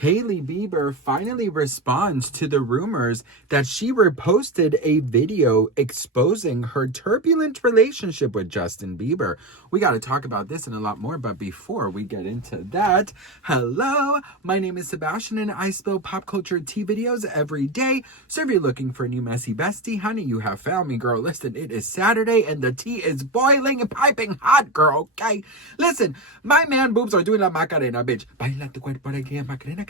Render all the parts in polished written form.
Hailey Bieber finally responds to the rumors that she reposted a video exposing her turbulent relationship with Justin Bieber. We got to talk about this and a lot more, but before we get into that, hello, my name is Sebastian and I spill pop culture tea videos every day. So if you're looking for a new messy bestie, honey, you have found me, girl. Listen, it is Saturday and the tea is boiling and piping hot, girl, okay? Listen, my man boobs are doing la Macarena, bitch. Baila tu cuerpo, alegría, Macarena.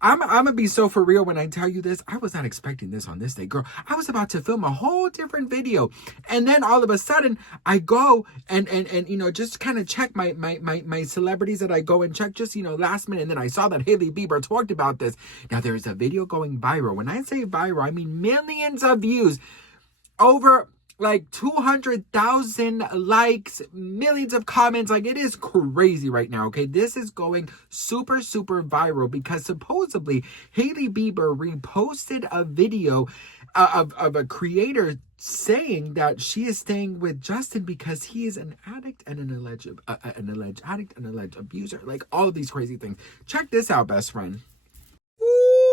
I'm gonna be so for real when I tell you this. I was not expecting this on this day, girl. I was about to film a whole different video, and then all of a sudden I go and just kind of check my celebrities that I go and check just last minute, and then I saw that Hailey Bieber talked about this. Now there's a video going viral. When I say viral, I mean millions of views, over like 200,000 likes, millions of comments. Like, it is crazy right now, okay? This is going super, super viral because supposedly Hailey Bieber reposted a video of a creator saying that she is staying with Justin because he is an addict and an alleged addict and alleged abuser. Like, all of these crazy things. Check this out, best friend.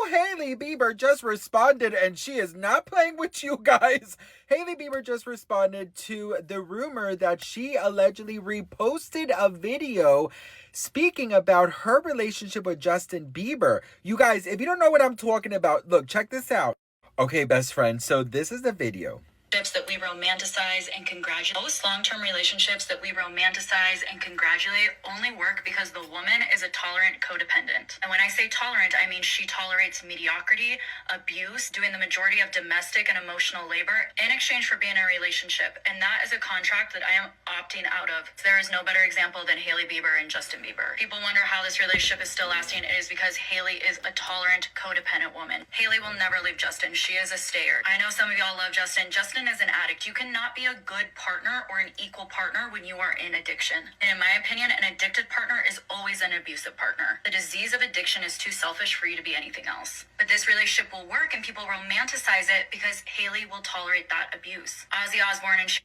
Hailey Bieber just responded, and she is not playing with you guys. Hailey Bieber just responded to the rumor that she allegedly reposted a video speaking about her relationship with Justin Bieber. You guys, if you don't know what I'm talking about, look, check this out. Okay, best friend, so this is the video. That we romanticize and congratulate. Most long-term relationships that we romanticize and congratulate only work because the woman is a tolerant codependent. And when I say tolerant, I mean she tolerates mediocrity, abuse, doing the majority of domestic and emotional labor in exchange for being in a relationship. And that is a contract that I am opting out of. There is no better example than Hailey Bieber and Justin Bieber. People wonder how this relationship is still lasting. It is because Hailey is a tolerant, codependent woman. Hailey will never leave Justin. She is a stayer. I know some of y'all love Justin. Justin is an addict. You cannot be a good partner or an equal partner when you are in addiction. And in my opinion, an addicted partner is always an abusive partner. The disease of addiction is too selfish for you to be anything else. But this relationship will work and people romanticize it because Hailey will tolerate that abuse. Ozzy Osbourne and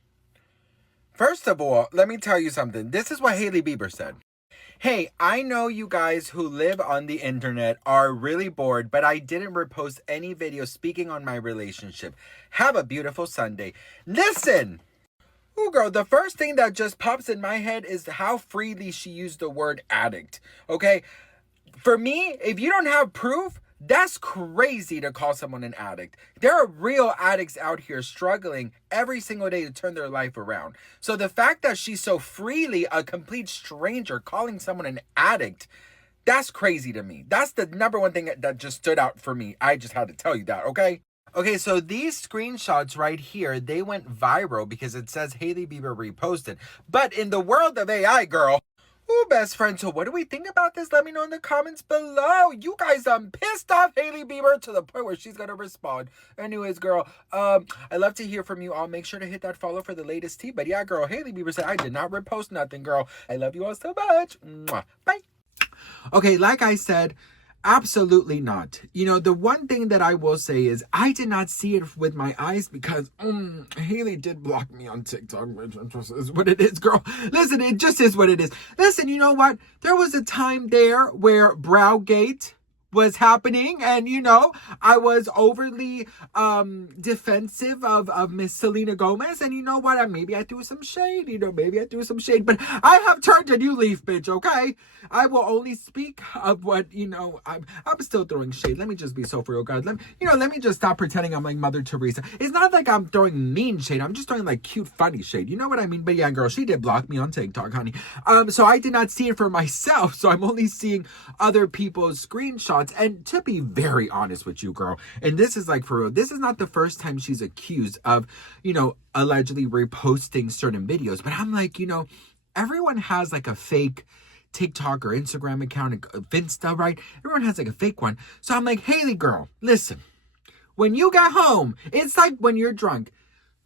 First of all, let me tell you something. This is what Hailey Bieber said. Hey, I know you guys who live on the internet are really bored, but I didn't repost any video speaking on my relationship. Have a beautiful Sunday. Listen! Ooh, girl, the first thing that just pops in my head is how freely she used the word addict. Okay? For me, if you don't have proof, that's crazy to call someone an addict. There are real addicts out here struggling every single day to turn their life around. So the fact that she's so freely a complete stranger calling someone an addict, that's crazy to me. That's the number one thing that just stood out for me. I just had to tell you that, okay? Okay, so these screenshots right here, they went viral because it says Hailey Bieber reposted. But in the world of AI, girl, ooh, best friend, so what do we think about this? Let me know in the comments below. You guys, I'm pissed off Hailey Bieber to the point where she's gonna respond. Anyways, girl, I love to hear from you all. Make sure to hit that follow for the latest tea. But yeah, girl, Hailey Bieber said, I did not repost nothing, girl. I love you all so much. Mwah. Bye. Okay, like I said, absolutely not. The one thing that I will say is I did not see it with my eyes because Hailey did block me on TikTok, which just is what it is, girl. Listen, it just is what it is. Listen, you know what? There was a time there where Browgate was happening, and I was overly defensive of Miss Selena Gomez, and you know what, maybe I threw some shade, but I have turned a new leaf, bitch. Okay, I will only speak of what I'm still throwing shade. Let me just be so for real, guys. Let me just stop pretending I'm like Mother Teresa. It's not like I'm throwing mean shade. I'm just throwing like cute funny shade, you know what I mean? But yeah, girl, she did block me on TikTok, honey. So I did not see it for myself, so I'm only seeing other people's screenshots. And to be very honest with you, girl, and this is like for real, this is not the first time she's accused of, allegedly reposting certain videos. But I'm like, everyone has like a fake TikTok or Instagram account, Finsta, right? Everyone has like a fake one. So I'm like, Hailey, girl, listen, when you get home, it's like when you're drunk.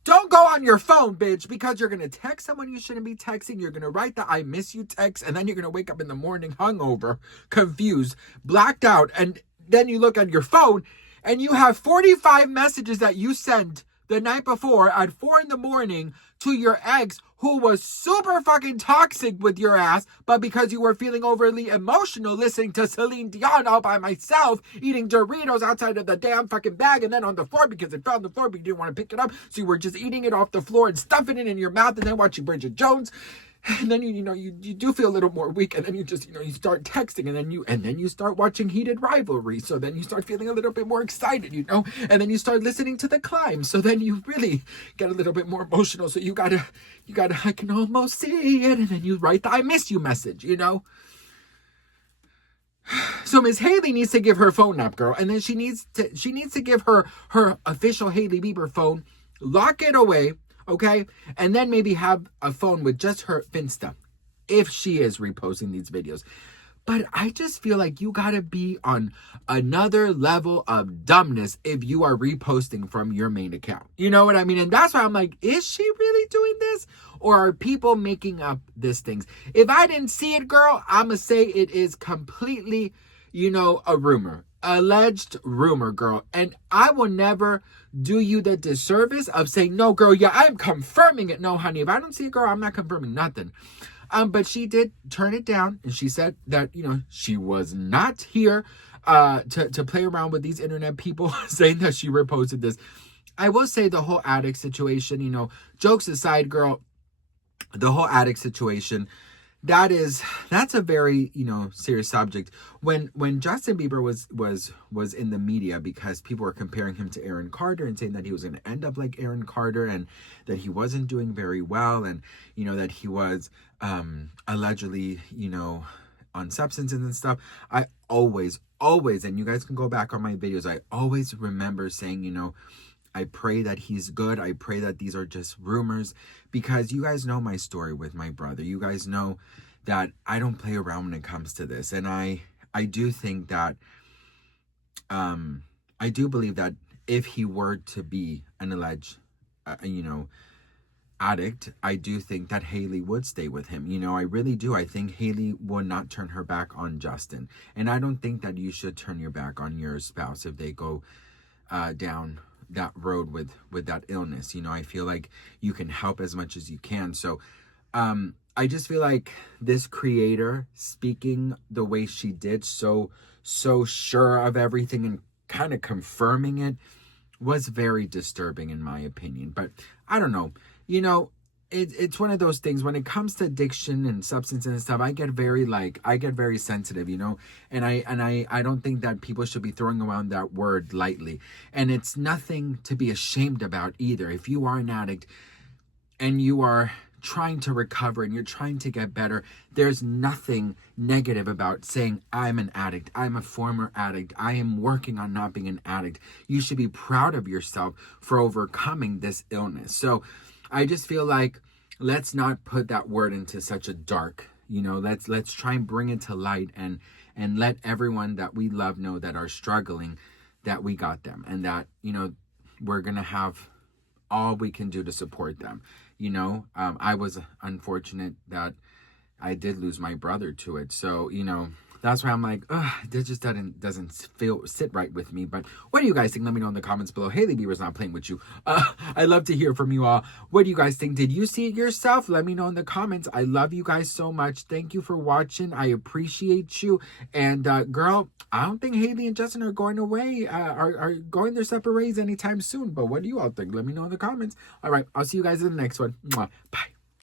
Don't go on your phone, bitch, because you're going to text someone you shouldn't be texting. You're going to write the I miss you text, and then you're going to wake up in the morning hungover, confused, blacked out, and then you look at your phone, and you have 45 messages that you sent the night before at 4 in the morning to your ex who was super fucking toxic with your ass, but because you were feeling overly emotional listening to Celine Dion all by myself, eating Doritos outside of the damn fucking bag and then on the floor because it fell on the floor but you didn't want to pick it up, so you were just eating it off the floor and stuffing it in your mouth and then watching Bridget Jones. And then you do feel a little more weak, and then you just you start texting, and then you start watching Heated Rivalry, so then you start feeling a little bit more excited, and then you start listening to The Climb, so then you really get a little bit more emotional, so you gotta I can almost see it, and then you write the I miss you message, So Miss Hailey needs to give her phone up, girl, and then she needs to give her official Hailey Bieber phone, lock it away. Okay, and then maybe have a phone with just her Finsta if she is reposting these videos. But I just feel like you gotta be on another level of dumbness if you are reposting from your main account. You know what I mean? And that's why I'm like, is she really doing this? Or are people making up these things? If I didn't see it, girl, I'ma say it is completely, a rumor. Alleged rumor, girl. And I will never do you the disservice of saying, no, girl, yeah, I'm confirming it. No, honey, if I don't see it, girl, I'm not confirming nothing. But she did turn it down, and she said that, she was not here to play around with these internet people saying that she reposted this. I will say the whole addict situation, jokes aside, girl, the whole addict situation, that's a very serious subject. When Justin Bieber was in the media because people were comparing him to Aaron Carter and saying that he was going to end up like Aaron Carter and that he wasn't doing very well, and that he was allegedly on substances and stuff, I always, and you guys can go back on my videos, I always remember saying, I pray that he's good. I pray that these are just rumors, because you guys know my story with my brother. You guys know that I don't play around when it comes to this. And I do think that, I do believe that if he were to be an alleged, addict, I do think that Hailey would stay with him. I really do. I think Hailey would not turn her back on Justin. And I don't think that you should turn your back on your spouse if they go down that road with that illness. I feel like you can help as much as you can. So I just feel like this creator speaking the way she did, so sure of everything and kind of confirming it, was very disturbing in my opinion. But I don't know, it's one of those things when it comes to addiction and substance and stuff. I get very sensitive, and I don't think that people should be throwing around that word lightly. And it's nothing to be ashamed about either. If you are an addict and you are trying to recover and you're trying to get better, there's nothing negative about saying, I'm an addict, I'm a former addict, I am working on not being an addict. You should be proud of yourself for overcoming this illness. So I just feel like let's not put that word into such a dark, let's try and bring it to light and let everyone that we love know that are struggling, that we got them, and that, we're going to have all we can do to support them. I was unfortunate that I did lose my brother to it. So, that's why I'm like, this just doesn't sit right with me. But what do you guys think? Let me know in the comments below. Hailey Bieber's not playing with you. I'd love to hear from you all. What do you guys think? Did you see it yourself? Let me know in the comments. I love you guys so much. Thank you for watching. I appreciate you. And girl, I don't think Hailey and Justin are going away, are going their separate ways anytime soon. But what do you all think? Let me know in the comments. All right, I'll see you guys in the next one. Mwah. Bye.